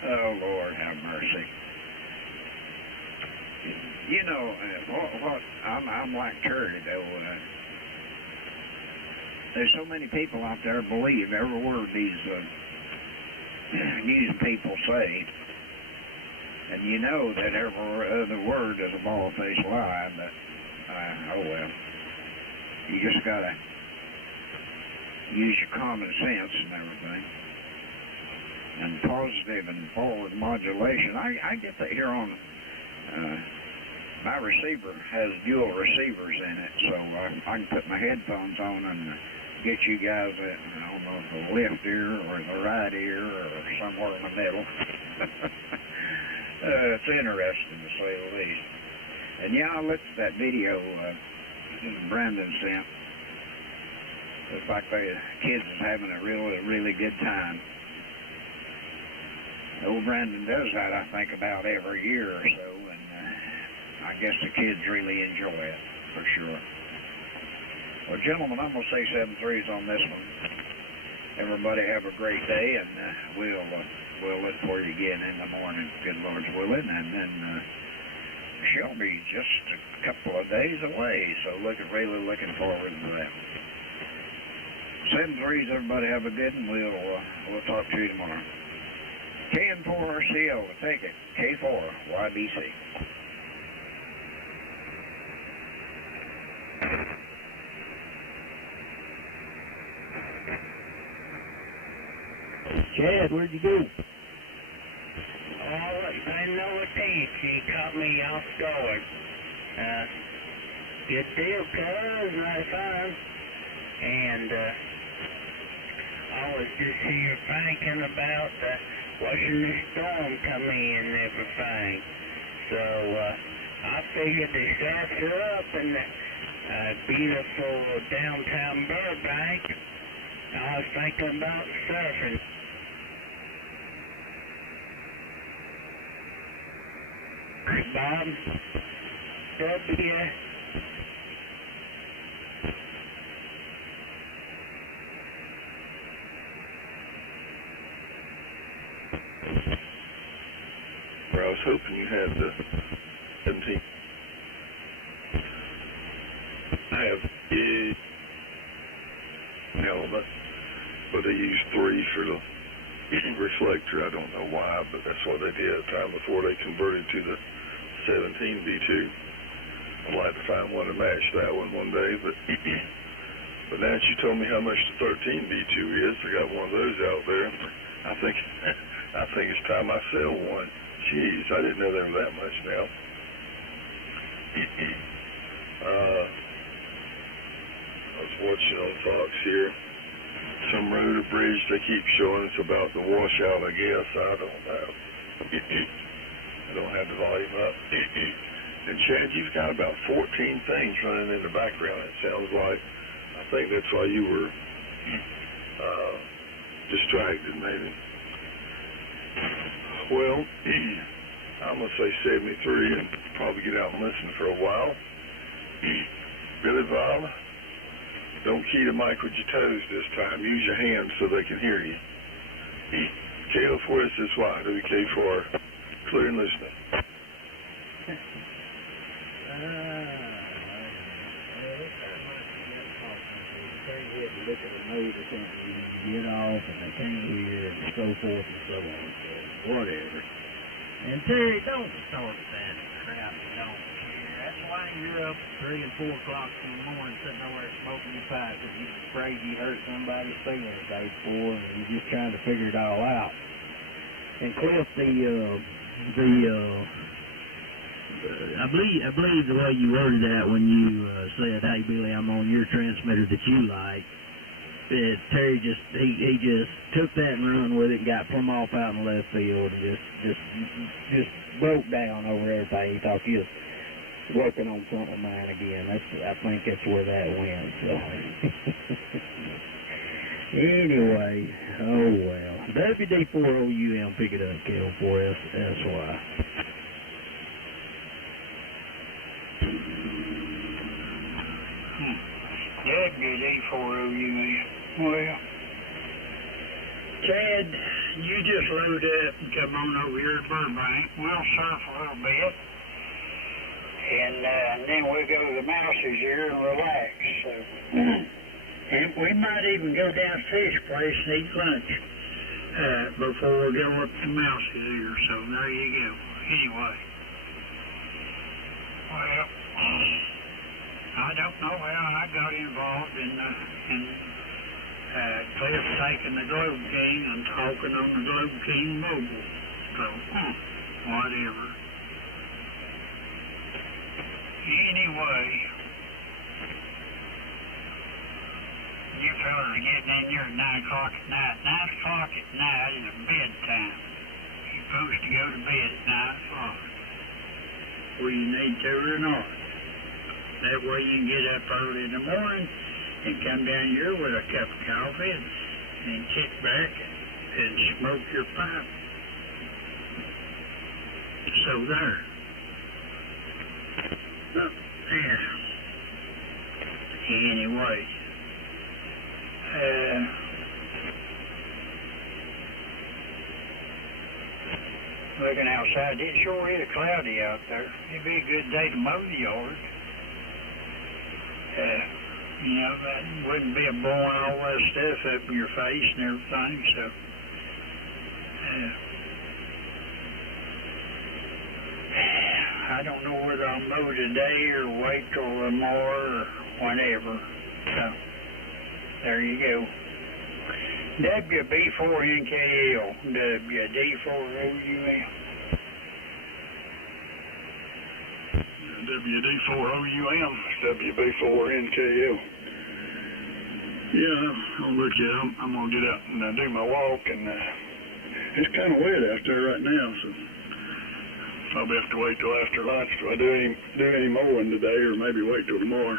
Oh, Lord, have mercy. You know, I'm like Terry, though. there's so many people out there believe every word these news people say. And you know that every other word is a bald-faced lie, but, oh well. You just gotta use your common sense and everything. And positive and forward modulation. I get that here on, my receiver has dual receivers in it, so I can put my headphones on and get you guys at, I don't know, the left ear or the right ear or somewhere in the middle. It's interesting to say the least. And yeah, I looked at that video Brandon sent. Looks like the kids is having a really good time. Old Brandon does that, I think, about every year or so, and I guess the kids really enjoy it, for sure. Well, gentlemen, I'm going to say 7-3s on this one. Everybody have a great day, and we'll look for you again in the morning, good Lord's willing, and then she'll be just a couple of days away, so really looking forward to that. 7-3s, everybody have a good one. We'll talk to you tomorrow. KN4RCO, take it. K4YBC. Chad, where'd you go? Oh, I know it is. You caught me off guard. Good deal, cuz. Right fine. And, I was just here thinking about watching the storm come in and everything. So, I figured to surf her up in the beautiful downtown Burbank. I was thinking about surfing. Bob, W. I was hoping you had the 17. I have element, but they use 3 for the reflector. I don't know why, but that's what they did at the time before they converted to the 17 B2. I'd like to find one to match that one day, but now that you told me how much the 13 B2 is, I got one of those out there. I think it's time I sell one. Jeez, I didn't know they were that much now. I was watching on Fox here. Some road or bridge they keep showing us about the washout, I guess. I don't know. I don't have the volume up. And Chad, you've got about 14 things running in the background, it sounds like. I think that's why you were distracted, maybe. Well, I'm going to say 73 and probably get out and listen for a while. Billy Bob, don't key the mic with your toes this time. Use your hands so they can hear you. KO4 SSY, WK4, clear and listening. Look at the nose or something, you get off and they can't hear and so forth and so on, so whatever. And Terry, don't start that crap you don't care. That's why you're up 3 and 4 o'clock in the morning sitting over there smoking your pipe because you're afraid you hurt somebody's feelings the day before and you're just trying to figure it all out. And Cliff, I believe the way you worded that when you said, "Hey Billy, I'm on your transmitter that you like." Terry just took that and run with it and got plumb off out in left field and just broke down over everything. He thought he was working on something of mine again. I think that's where that went. So anyway, oh well. WD4OUM, pick it up, KL4SY. WD4OUM. Well, Chad, you just load up and come on over here to Burbank. We'll surf a little bit. And then we'll go to the Mouses here and relax. So, And we might even go down to Fish Place and eat lunch before we go up to Mousie's here. So there you go. Anyway. Well, I don't know how I got involved in Cliff taking the Globe King and talking on the Globe King mobile. So, whatever. Anyway, you fellas are getting in here at 9 o'clock at night. 9 o'clock at night is bedtime. You're supposed to go to bed at 9 o'clock. Well, you need to or not. That way you can get up early in the morning and come down here with a cup of coffee and sit back and smoke your pipe. So there. Yeah. Anyway. Looking outside, it sure is cloudy out there. It'd be a good day to mow the yard. You know, that wouldn't be blowing all that stuff up in your face and everything, so. I don't know whether I'll mow today or wait till tomorrow or whenever. So, there you go. WB4NKL, WD4OUM. WD4OUM, WB4NKL. Yeah, I'll look at it. I'm going to get out and do my walk, and it's kind of wet out there right now, so probably have to wait till after lunch if I do any mowing today, or maybe wait till tomorrow.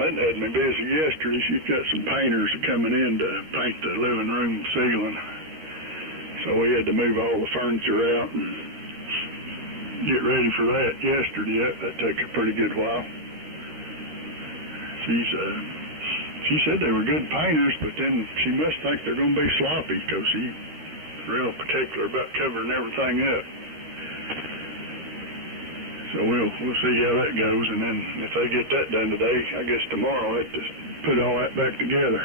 Linda had me busy yesterday. She's got some painters coming in to paint the living room ceiling. So we had to move all the furniture out and get ready for that yesterday. That took a pretty good while. She said they were good painters, but then she must think they're going to be sloppy because she's real particular about covering everything up. So we'll see how that goes, and then if they get that done today, I guess tomorrow I'll have to put all that back together.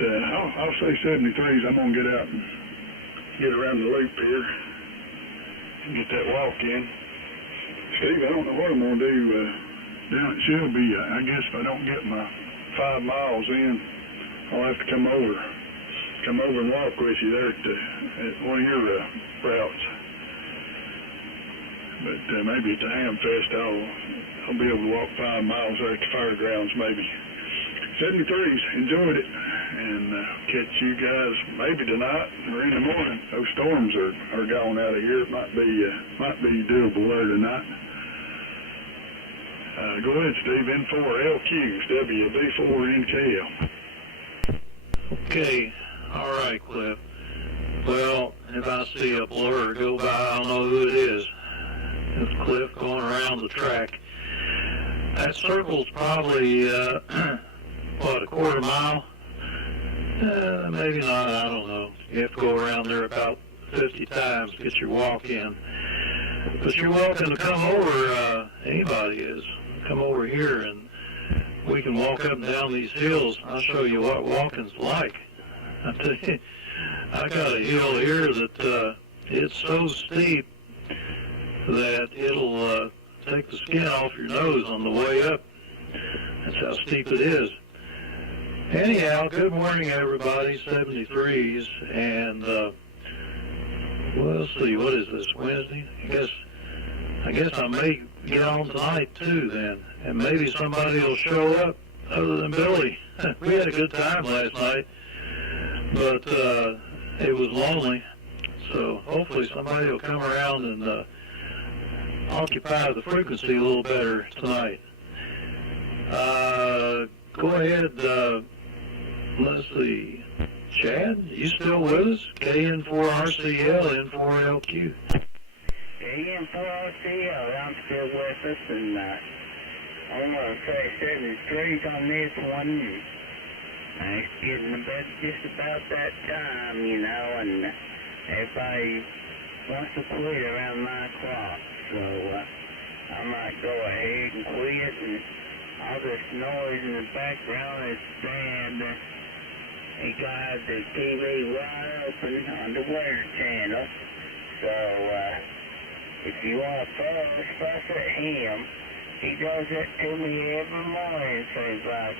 But, I'll say 73s. I'm going to get out and get around the loop here and get that walk in. Steve, I don't know what I'm going to do down at Shelby. I guess if I don't get my 5 miles in, I'll have to come over and walk with you there at one of your routes. But maybe at the Ham Fest, I'll be able to walk 5 miles there at the fairgrounds, maybe. 73s, enjoyed it, and catch you guys maybe tonight or in the morning. Those storms are gone out of here. It might be doable there tonight. Go ahead, Steve. N4LQs, WB4NKL. Okay, all right, Cliff. Well, if I see a blur go by, I'll know who it is. It's Cliff going around the track. That circle's probably, a quarter mile? Maybe not, I don't know. You have to go around there about 50 times to get your walk in. But you're welcome to come over, anybody is. Come over here and we can walk up and down these hills. I'll show you what walking's like. I tell you, I got a hill here that, it's so steep that it'll take the skin off your nose on the way up. That's how steep it is. Anyhow, good morning, everybody. 73s, and we'll see. What is this, Wednesday? I guess I may get on tonight too, then, and maybe somebody will show up other than Billy. We had a good time last night, but it was lonely. So hopefully somebody will come around and occupy the frequency a little better tonight. Go ahead, let's see. Chad, you still with us? KN4RCL, N4LQ. KN4RCL, I'm still with us, and I'm going to say 73s on this one. It's getting about just about that time, you know, and everybody wants to quit around 9 o'clock. So I might go ahead and quit, and all this noise in the background is bad. He got the TV wide open on the Weather Channel. So, if you want to fuss at him, he does it to me every morning, seems like.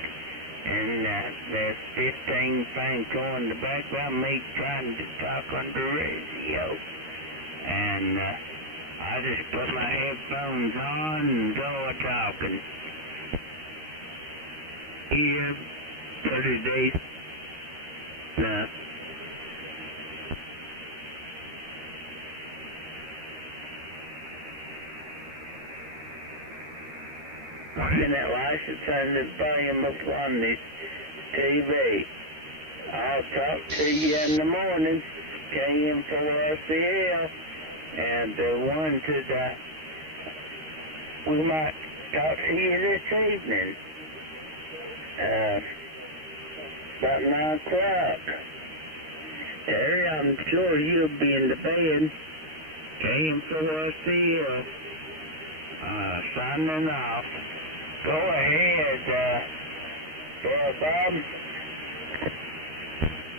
And there's 15 things going in the background, me trying to talk on the radio. And I just put my headphones on and go talking. Here, 30 days. And that license turn the volume up on the TV. I'll talk to you in the morning, KM4RCL, and the ones that we might talk to you this evening. About 9 o'clock. Terry, I'm sure you'll be in the bed. KM4RCL. Signing off. Go ahead, Bob.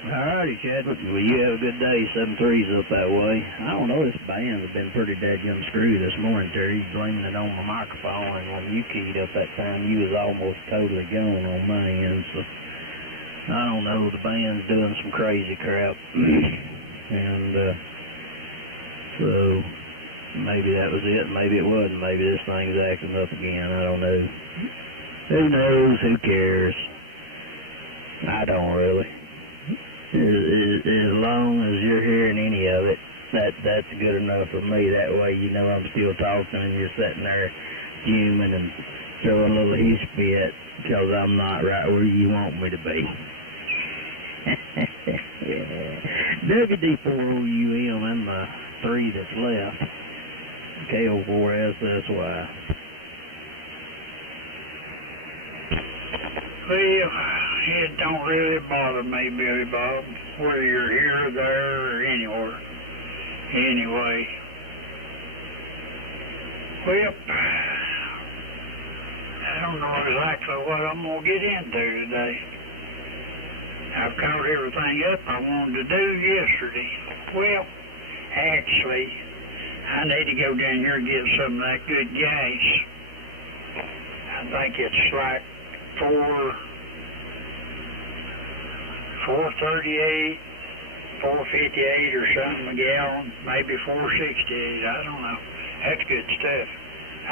Alrighty, Chadwick. Well, you have a good day. 7-3's up that way. I don't know, this band's been pretty dadgum screwed this morning, Terry. You blamed it on my microphone, and when you keyed up that time, you was almost totally gone on my end, so I don't know. The band's doing some crazy crap. And, so maybe that was it, maybe it wasn't. Maybe this thing's acting up again. I don't know. Who knows? Who cares? I don't really. As long as you're hearing any of it, that's good enough for me. That way you know I'm still talking and you're sitting there fuming and throwing a little history at because I'm not right where you want me to be. WD4OUM and my 3 that's left. KO4SSY. Well, it don't really bother me, Billy Bob, whether you're here or there or anywhere. Anyway, well, I don't know exactly what I'm going to get into today. I've covered everything up I wanted to do yesterday. Well, actually, I need to go down here and get some of that good gas. I think it's like $4.38, $4.58 or something a gallon, maybe $4.68. I don't know. That's good stuff.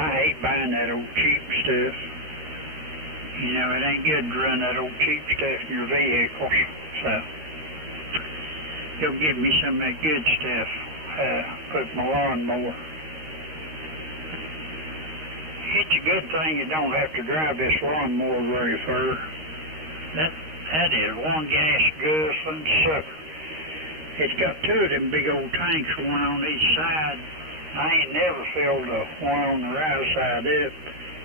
I hate buying that old cheap stuff. You know, it ain't good to run that old cheap stuff in your vehicles. So, go get me some of that good stuff. Put my lawnmower. It's a good thing you don't have to drive this lawnmower very far. That is one gas guzzling sucker. It's got 2 of them big old tanks, one on each side. I ain't never filled one on the right side up.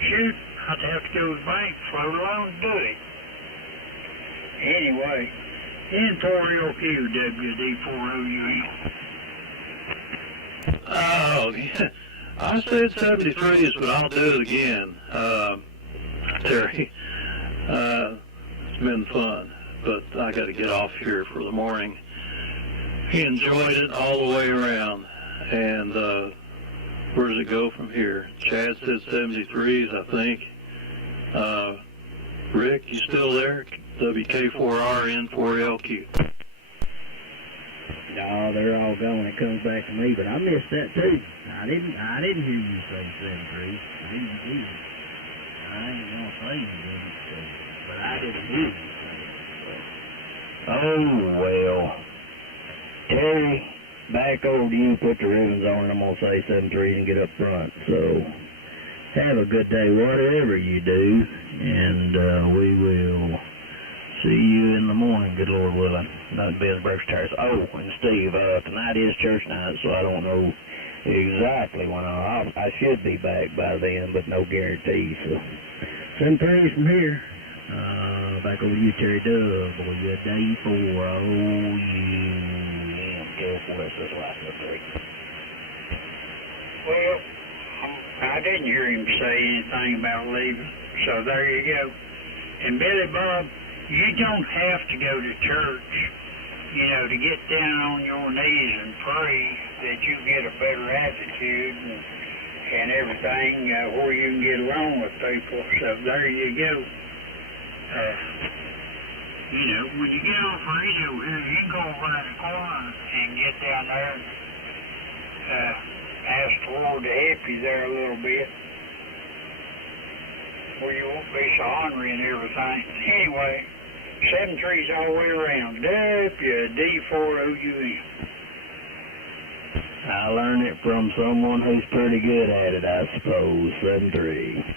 Shoot, I'd have to go to the bank, float along and do it. Anyway, N4LQ WD4OUM. Oh, yeah. I said 73s, but I'll do it again. Terry, it's been fun, but I got to get off here for the morning. He enjoyed it all the way around. And where does it go from here? Chad said 73s, I think. Rick, you still there? WK4R N4LQ. No, they're all gone. It comes back to me, but I missed that too. I didn't hear you say 73. I didn't hear you. I ain't gonna say you didn't say it, but I didn't hear you say it. Oh well. Terry, back over to you. Put the ribbons on, and I'm gonna say 73 and get up front. So have a good day, whatever you do, and we will see you in the morning, good Lord willing. Nothing being breaks tires. Oh, and Steve, tonight is church night, so I don't know exactly when I should be back by then, but no guarantee. So, 7-3 from here. Back over to you, Terry Dove. WD4OUM. KO4SSY. Well, I'm I didn't hear him say anything about leaving, so there you go. And Billy Bob, you don't have to go to church, you know, to get down on your knees and pray that you get a better attitude and everything where you can get along with people. So there you go. You know, when you get off radio here, you can go around the corner and get down there and ask the Lord to help you there a little bit, where you won't be so ornery and everything. Anyway, 7-3's all the way around. W-D-4-O-U-M. I learned it from someone who's pretty good at it, I suppose. 7-3.